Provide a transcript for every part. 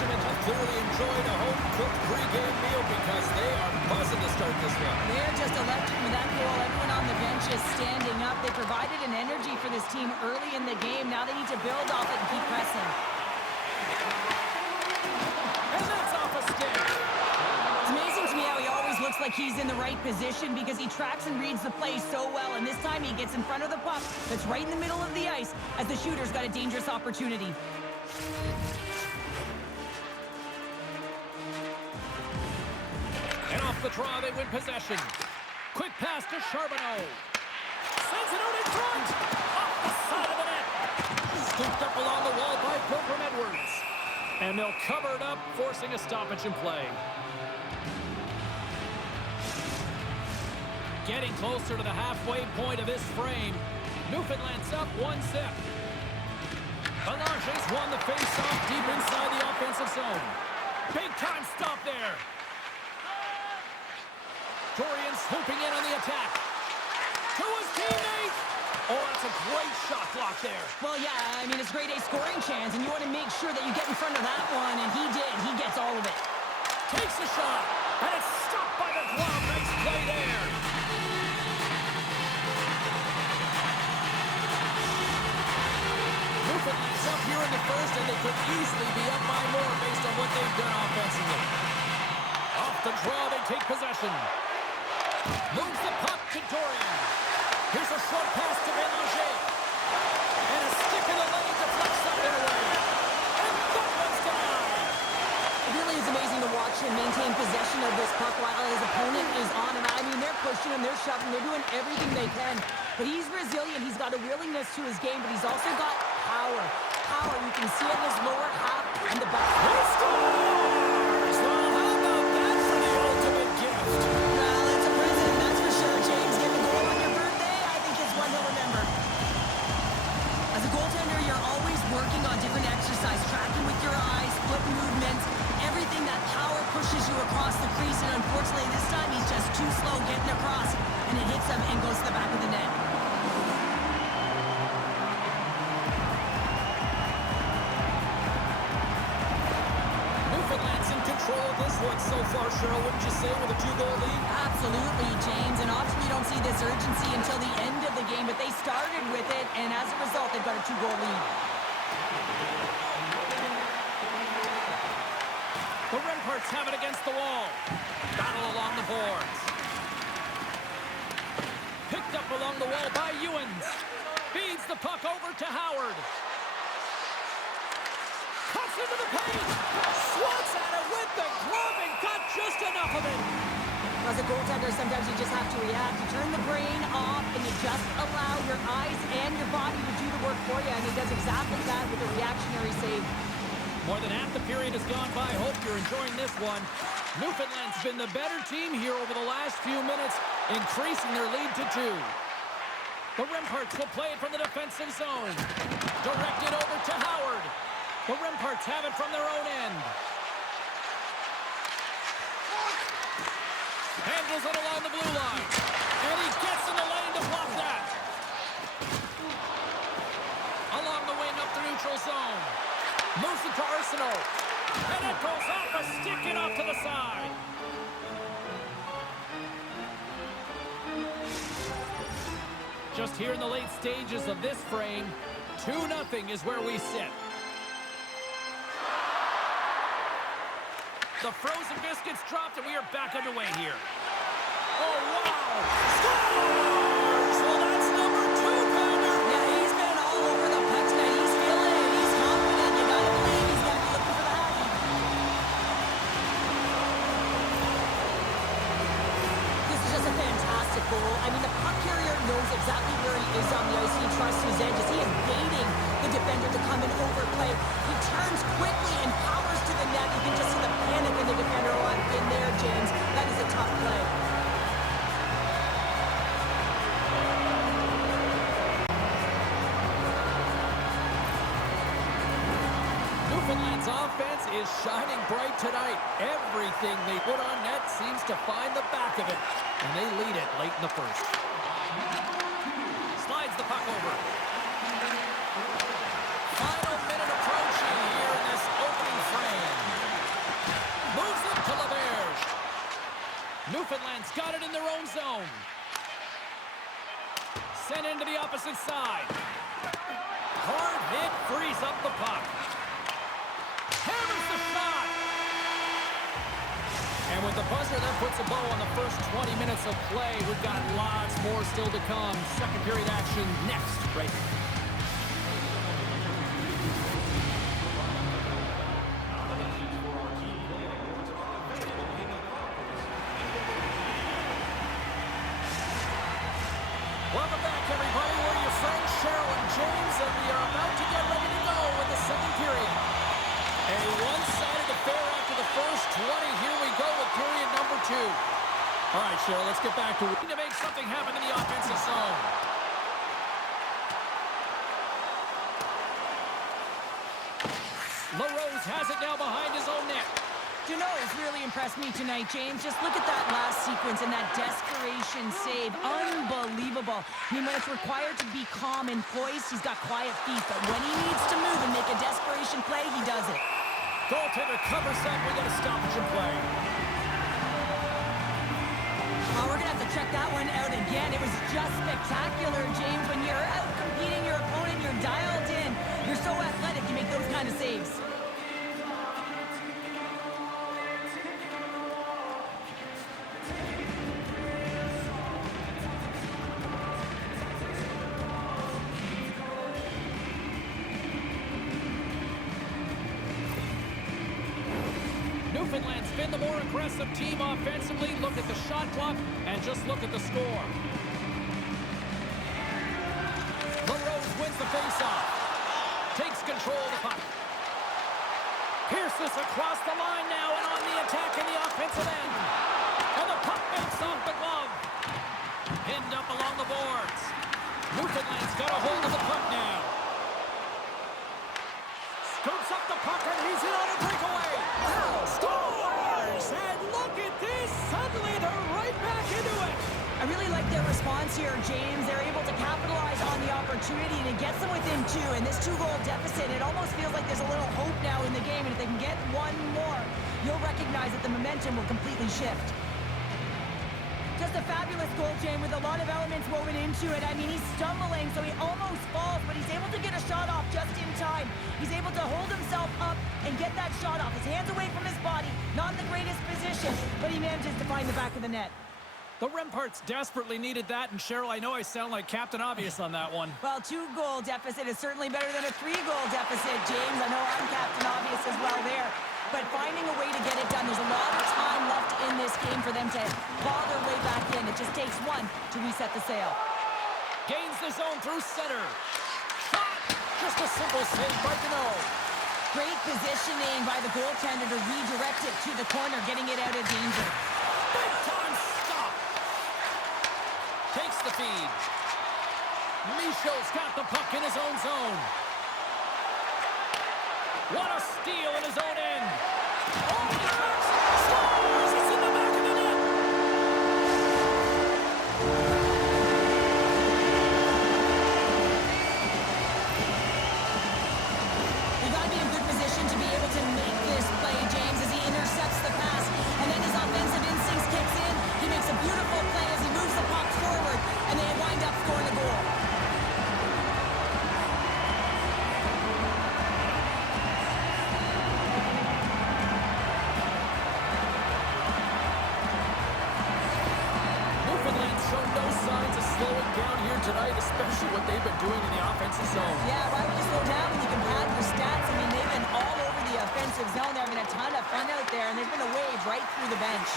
Regiment have clearly enjoyed a home-cooked pregame meal because they are buzzing to start this one. They're just electric with that goal. Everyone on the bench is standing up. They provided an energy for this team early in the game. Now they need to build off it and keep pressing. And that's off a stick. It's amazing to me how he always looks like he's in the right position because he tracks and reads the play so well. And this time he gets in front of the puck that's right in the middle of the ice as the shooter's got a dangerous opportunity. And off the draw, they win possession. Quick pass to Charbonneau. Sends it out in front. Off the side of the net. Scooped up along the wall by Pilgrim Edwards. And they'll cover it up, forcing a stoppage in play. Getting closer to the halfway point of this frame. Newfoundland's up 1-0. Belanger's won the face-off deep inside the offensive zone. Big time stop there. Dorian swooping in on the attack. To his teammate. Oh, that's a great shot block there. Well, yeah, I mean, it's grade A scoring chance, and you want to make sure that you get in front of that one, and he did. He gets all of it. Takes a shot, and it's stopped by the glove. Nice play there. Newfoundland's up here in the first, and they could easily be up by more based on what they've done offensively. Off the draw, they take possession. Moves the puck to Dorian. Here's a short pass to Belanger. And a stick in the lane deflects up and away. And that one's denied. It really is amazing to watch him maintain possession of this puck while his opponent is on. And I mean, they're pushing him, they're shoving, they're doing everything they can. But he's resilient. He's got a willingness to his game, but he's also got power. Power, you can see it in his lower half and the back. He scores! Well, how about that for the ultimate gift? Well, it's a present, that's for sure, James. Getting a goal on your birthday, I think it's one he'll remember. As a goaltender, you're always working on different exercise, tracking with your eyes, foot movements, everything. That power pushes you across the crease, and unfortunately this time he's just too slow getting across, and it hits him and goes to the back of the net. Newfoundland's in control of this one so far, Cheryl, wouldn't you say, with a 2-goal lead? Absolutely, James, and often you don't see this urgency until the end of the game, but they started with it, and as a result, they've got a 2-goal lead. The Remparts have it against the wall. Battle along the boards. Picked up along the wall by Ewens. Feeds the puck over to Howard. Cuts into the paint. Swats at it with the glove and got just enough of it. As a goaltender, sometimes you just have to react. You turn the brain off, and you just allow your eyes and your body to do the work for you, and he does exactly that with a reactionary save. More than half the period has gone by. Hope you're enjoying this one. Newfoundland's been the better team here over the last few minutes, increasing their lead to 2. The Remparts will play it from the defensive zone. Directed over to Howard. The Remparts have it from their own end. Handles it along the blue line. And he gets in the lane to block that. Along the wing up the neutral zone. Moves it to Arsenault. And it goes off a stick and off to the side. Just here in the late stages of this frame, 2-0 is where we sit. The frozen biscuits dropped, and we are back underway here. Oh, wow! Scores! Well, that's number 2, Pounder. Yeah, he's been all over the puck tonight. He's feeling it. He's confident. You gotta believe he's gonna be looking for the hockey. This is just a fantastic goal. I mean, the puck carrier knows exactly where he is on the ice. He trusts his edges. He is baiting the defender to come and overplay. He turns quickly and powers to the net. You can just see the panic in the defender. Oh, I've been there, James. That is a tough play. Newfoundland's offense is shining bright tonight. Everything they put on net seems to find the back of it, and they lead it late in the first. Slides the puck over. Final minute approaching here in this opening frame. Newfoundland's got it in their own zone. Sent into the opposite side. Hard hit, frees up the puck. Hammers the shot. And with the buzzer, that puts a bow on the first 20 minutes of play. We've got lots more still to come. Second period action next, right here. Welcome back, everybody. We're your friends, Cheryl and James, and we are about to get ready to go with the second period. A one-sided affair after the first 20. Here we go with period number 2. All right, Cheryl, let's get back to it. To make something happen in the offensive zone. LaRose has it now behind his own net. Duno's really impressed me tonight, James. Just look at that last sequence and that desperation save. Unbelievable. I mean, when it's required to be calm and poised, he's got quiet feet. But when he needs to move and make a desperation play, he does it. Goaltender covers up. We got a stoppage in play. Oh, we're going to have to check that one out again. It was just spectacular, James. When you're out competing your opponent, you're dialed in. You're so athletic, you make those kind of saves. Newfoundland's been the more aggressive team offensively. Look at the shot clock and just look at the score. LaRose wins the faceoff. Takes control of the puck. Pierces across the line now and on the attack in the offensive end. And the puck makes off the glove. Pinned up along the boards. Newfoundland's got a hold of the puck now. Scoops up the puck and he's in on a breakaway. Scores! And look at this. Suddenly they're right back into it. I really like their response here, James. They're able to capitalize on the opportunity, and it gets them within 2. And this 2-goal deficit, it almost feels like there's a little hope now in the game. And if they can get one more, you'll recognize that the momentum will completely shift. Just a fabulous goal, James, with a lot of elements woven into it. I mean, he's stumbling, so he almost falls, but he's able to get a shot off just in time. He's able to hold himself up and get that shot off. His hands away from his body, not in the greatest position, but he manages to find the back of the net. The Remparts desperately needed that, and Cheryl, I know I sound like Captain Obvious on that one. Well, 2-goal deficit is certainly better than a 3-goal deficit, James. I know I'm Captain Obvious as well there. But finding a way to get it done, there's a lot of time left in this game for them to claw their way back in. It just takes one to reset the sail. Gains the zone through center. Shot! Just a simple save by Duno. Great positioning by the goaltender to redirect it to the corner, getting it out of danger. Big time stop. Takes the feed. Michaud's got the puck in his own zone. What a steal in his own end. Oh, he scores! It's in the back of the net. You got to be in good position to be able to make this play, James, as he intercepts the pass. And then his offensive instincts kicks in. He makes a beautiful play as he moves the puck forward, and they wind up scoring a goal. Tonight, especially what they've been doing in the offensive zone. Yeah, why would you slow down when you can pad your stats? I mean, they've been all over the offensive zone. They're having a ton of fun out there, and there's been a wave right through the bench.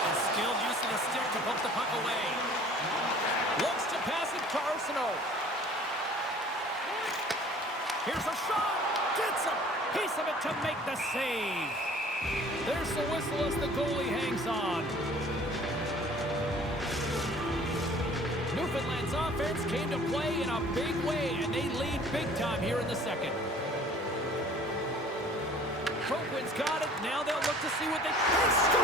And skilled use of the stick to poke the puck away. Looks to pass it to Arsenault. Here's a shot. Gets a piece of it to make the save. There's the whistle as the goalie hangs on. Newfoundland's offense came to play in a big way, and they lead big time here in the second. Coquin's got it. Now they'll look to see what they score!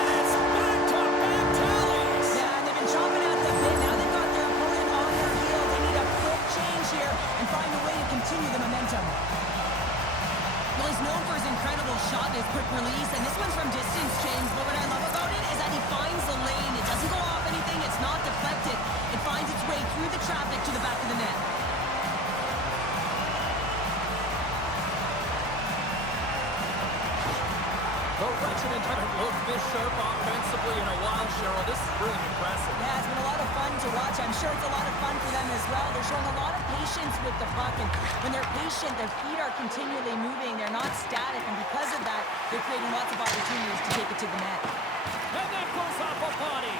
And it's back-to-back tallies! Yeah, and they've been chomping at the bit. Now they've got their opponent on their heels. They need a quick change here and find a way to continue the momentum. Well, he's known for his incredible shot and his quick release, and this one's from distance, James. But what I love about The Regiment haven't looked this sharp offensively in a while, Cheryl. This is really impressive. Yeah, it's been a lot of fun to watch. I'm sure it's a lot of fun for them as well. They're showing a lot of patience with the puck, and when they're patient, their feet are continually moving. They're not static, and because of that, they're creating lots of opportunities to take it to the net. And that goes off a body.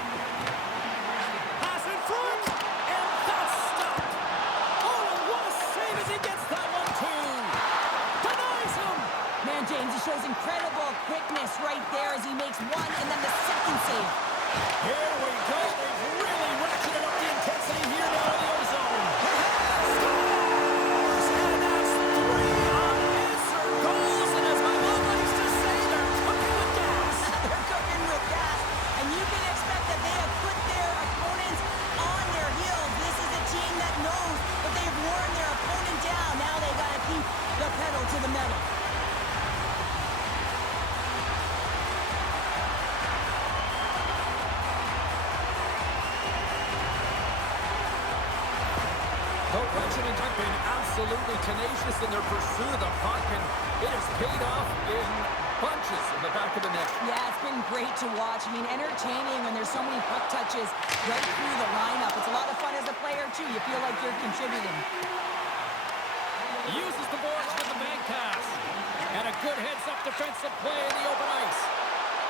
Pass in front, and that's stopped. Oh, what a save as he gets that one, too. Denies him. Man, James, he shows incredible quickness right there as he makes one and then the second save. Here we go. They've really ratcheted up the intensity here now in the ozone. Scores! And that's 3 unanswered goals. And as my mom likes to say, they're cooking with gas. They're cooking with gas, and you can expect that they have put their opponents on their heels. This is a team that knows that they've worn their opponent down. Now they got to keep the pedal to the metal. The Regiment have been absolutely tenacious in their pursuit of the puck, and it has paid off in bunches in the back of the net. Yeah, it's been great to watch. I mean, entertaining when there's so many puck touches right through the lineup. It's a lot of fun as a player, too. You feel like you're contributing. Uses the boards with the bank pass. And a good heads-up defensive play in the open ice.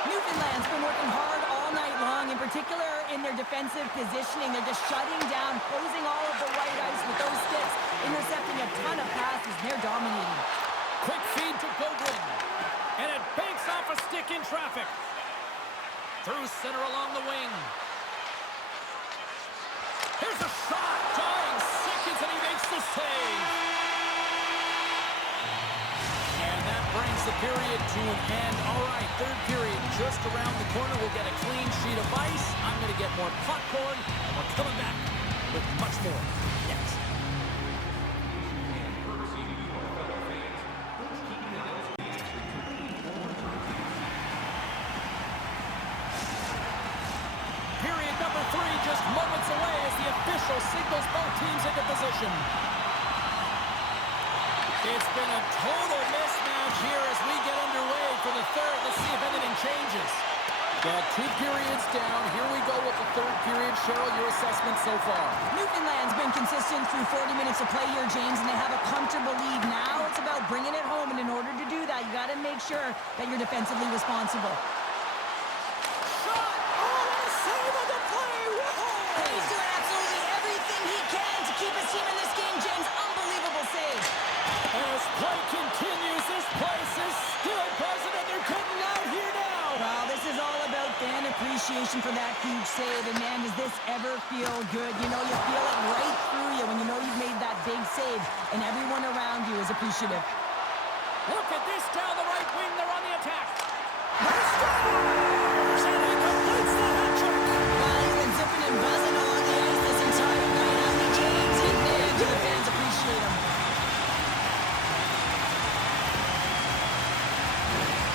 Newfoundland's been working hard all night long, in particular in their defensive positioning. They're just shutting down, closing all of the white ice with those sticks, intercepting a ton of passes. They're dominating. Quick feed to Gogren. And it banks off a stick in traffic. Through center along the wing. Here's a shot. Dying seconds, and he makes the save. And that brings the period to an end. All right, third period just around the corner. We'll get a clean sheet of ice. I'm going to get more popcorn, and we're coming back with much more next. Period number 3 just moments away as the official signals both teams into position. It's been a total mismatch here as we get underway for the third. Let's see if anything changes. Got 2 periods down. Here we go with the third period. Cheryl, your assessment so far? Newfoundland's been consistent through 40 minutes of play here, James, and they have a comfortable lead. Now it's about bringing it home, and in order to do that, you got to make sure that you're defensively responsible. Shot! Oh, what a save on the play! Whoa! He's doing absolutely everything he can to keep his team in this game, James. Unbelievable save. As play continues, this place is still buzzing, and they're getting loud here now. Well, this is all about fan appreciation for that huge save, and man, does this ever feel good. You know, you feel it right through you when you know you've made that big save, and everyone around you is appreciative. Look at this down the right wing. They're on the attack. Scores! And he completes the hat trick. Well, he's been zipping and buzzing along the ice this entire night, hasn't he, James? And the fans appreciate him.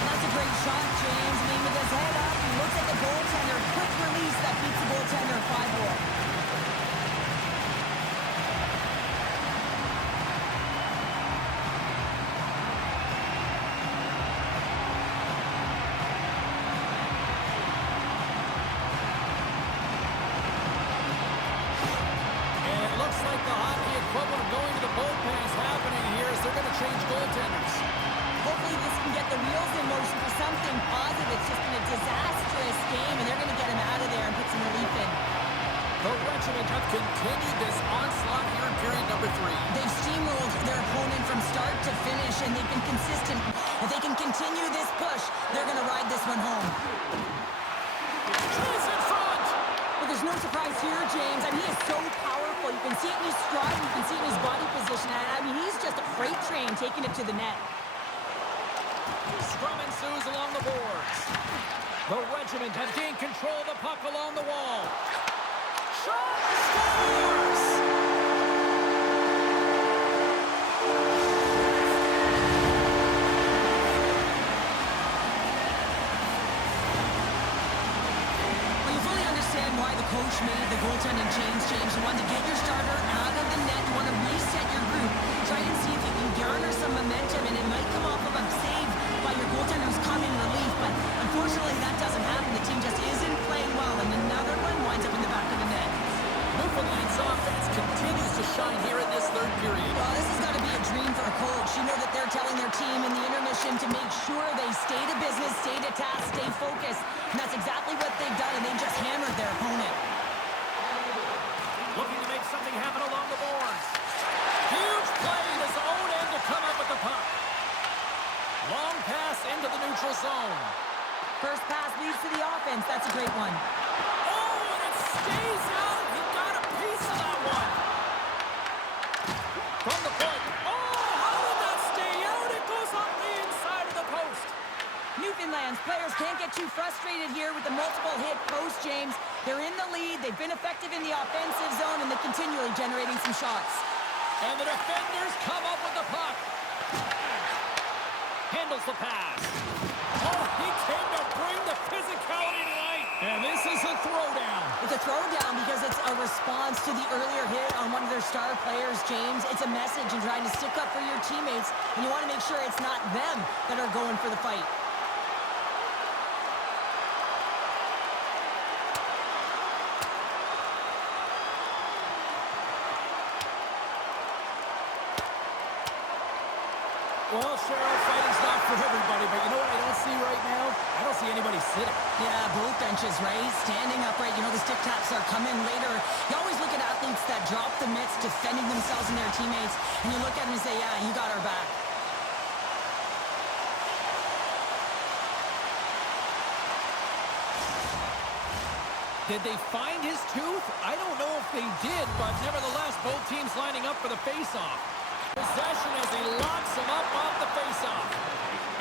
That's a great shot, James. I mean, with his head up, he looks at the goaltender. Quick release that beats the goaltender 5-hole. And it looks like the hockey equivalent of going to the bullpen is happening here as they're going to change goaltenders. Hopefully this can get the wheels in motion for something positive. It's just been a disastrous game, and they're going to get him out of there and put some relief in. The Regiment have continued this onslaught here in period number 3. They've steamrolled their opponent from start to finish, and they've been consistent. If they can continue this push, they're going to ride this one home. He's in front! But there's no surprise here, James. I mean, he is so powerful. You can see it in his stride. You can see it in his body position. I mean, he's just a freight train taking it to the net. Scrum ensues along the boards. The Regiment have gained control of the puck along the wall. Shot! Scores! Well, you fully understand why the coach made the goaltending change, James. You want to get your starter out of the net. You want to reset your group. Try and see if you can garner some momentum, and it might come off of a save by your goaltender who's come in relief, but you know that they're telling their team in the intermission to make sure they stay to business, stay to task, stay focused. And that's exactly what they've done, and they just hammered their opponent. Looking to make something happen along the boards. Huge play in his own end to come up with the puck. Long pass into the neutral zone. First pass leads to the offense. That's a great one. Oh, and it stays out. He got a piece of that one. From the point. Oh, how did that stay out? It goes off the inside of the post. Newfoundland's players can't get too frustrated here with the multiple hit post, James. They're in the lead. They've been effective in the offensive zone, and they're continually generating some shots. And the defenders come up with the puck. Handles the pass. Oh, he came to bring the physicality tonight. And this is a throwdown. It's a throwdown because it's a response to the earlier hit on one of their star players, James. It's a message in trying to stick up for your teammates, and you want to make sure it's not them that are going for the fight. Well, Cheryl, fighting's not for everybody, but you know what I don't see right now? I don't see anybody sitting. Yeah, both benches, right? Standing upright. You know, the stick taps are coming later. You always look at athletes that drop the mitts, defending themselves and their teammates, and you look at them and say, yeah, you got our back. Did they find his tooth? I don't know if they did, but nevertheless, both teams lining up for the face-off. Possession as he locks him up off the face-off.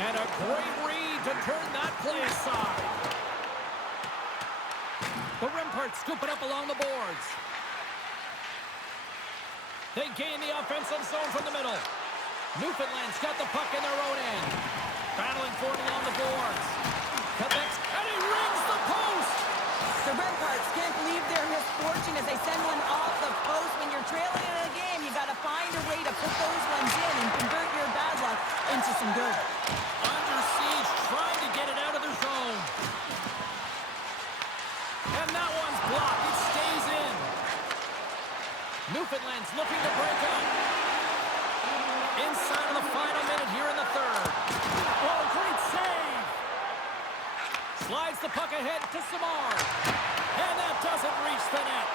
And a great read to turn that play aside. The Remparts scoop it up along the boards. They gain the offensive zone from the middle. Newfoundland's got the puck in their own end. Battling for it along the boards. Quebec's, and he rings the post! The Remparts can't believe their misfortune as they send one off the post. When you're trailing in a game, you got to find a way to put those ones in and convert your bad luck into some good. Under siege, trying to get it out of their zone. And that one's blocked. It stays in. Newfoundland's looking to break up. Inside of the final minute here in the third. Oh, great save! Slides the puck ahead to Samar. And that doesn't reach the net.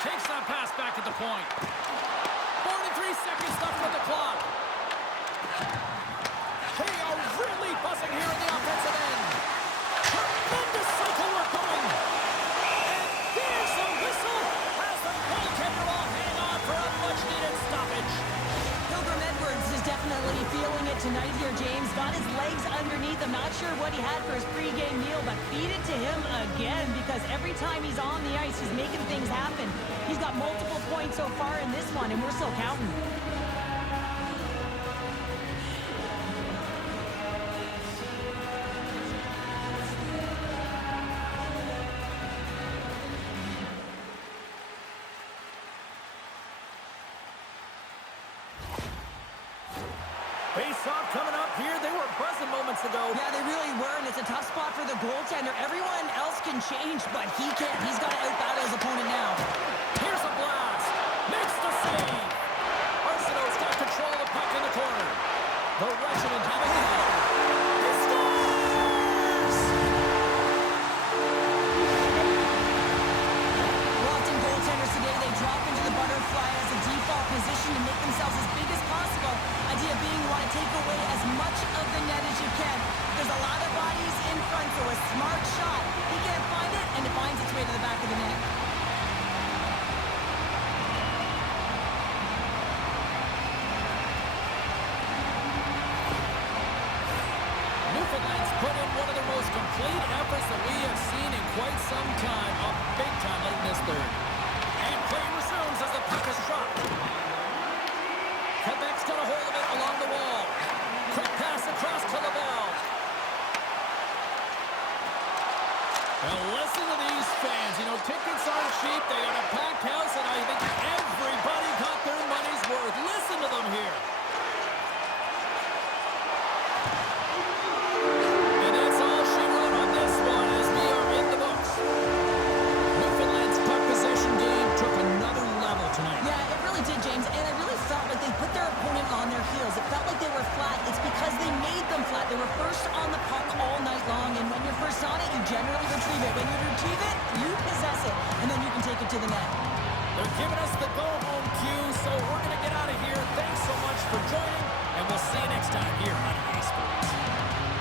Takes that pass back at the point. 43 seconds left on the clock. They are really buzzing here in the offensive end. Tremendous cycle work going. And there's a whistle as the goaltender will hang on for a much-needed stoppage. Pilgrim Edwards is definitely feeling it tonight here, James. Got his legs underneath. I'm not sure what he had for his pregame meal, but feed it to him again because every time he's on the ice, he's making things happen. He's got multiple points so far in this one, and we're still counting. Face-off coming up here. They were buzzing moments ago. Yeah, they really were, and it's a tough spot for the goaltender. Everyone else can change, but he can't. He's got to out-battle his opponent now. Here's a blast. Makes the save. Arsenault's got control of the puck in the corner. The Regiment have it now. He scores! Well, often goaltenders today, they drop into the butterfly as a default position to make themselves as big as possible. Idea being you want to take away as much of the net as you can. There's a lot of bodies in front, so a smart shot. He can't find it, and it finds its way to the back of the net. Newfoundland's put in one of the most complete efforts that we have seen in quite some time. A big time late in this third. And play resumes as the puck is dropped. Quebec's got a hold of it along the wall. Quick pass across to the ball. Well, listen to these fans. You know, tickets aren't cheap. They got a packed house, and I think everybody got their money's worth. Listen to them here. And that's all she wrote on this one as we are in the books. Newfoundland's puck possession so much for joining, and we'll see you next time here on EA Sports.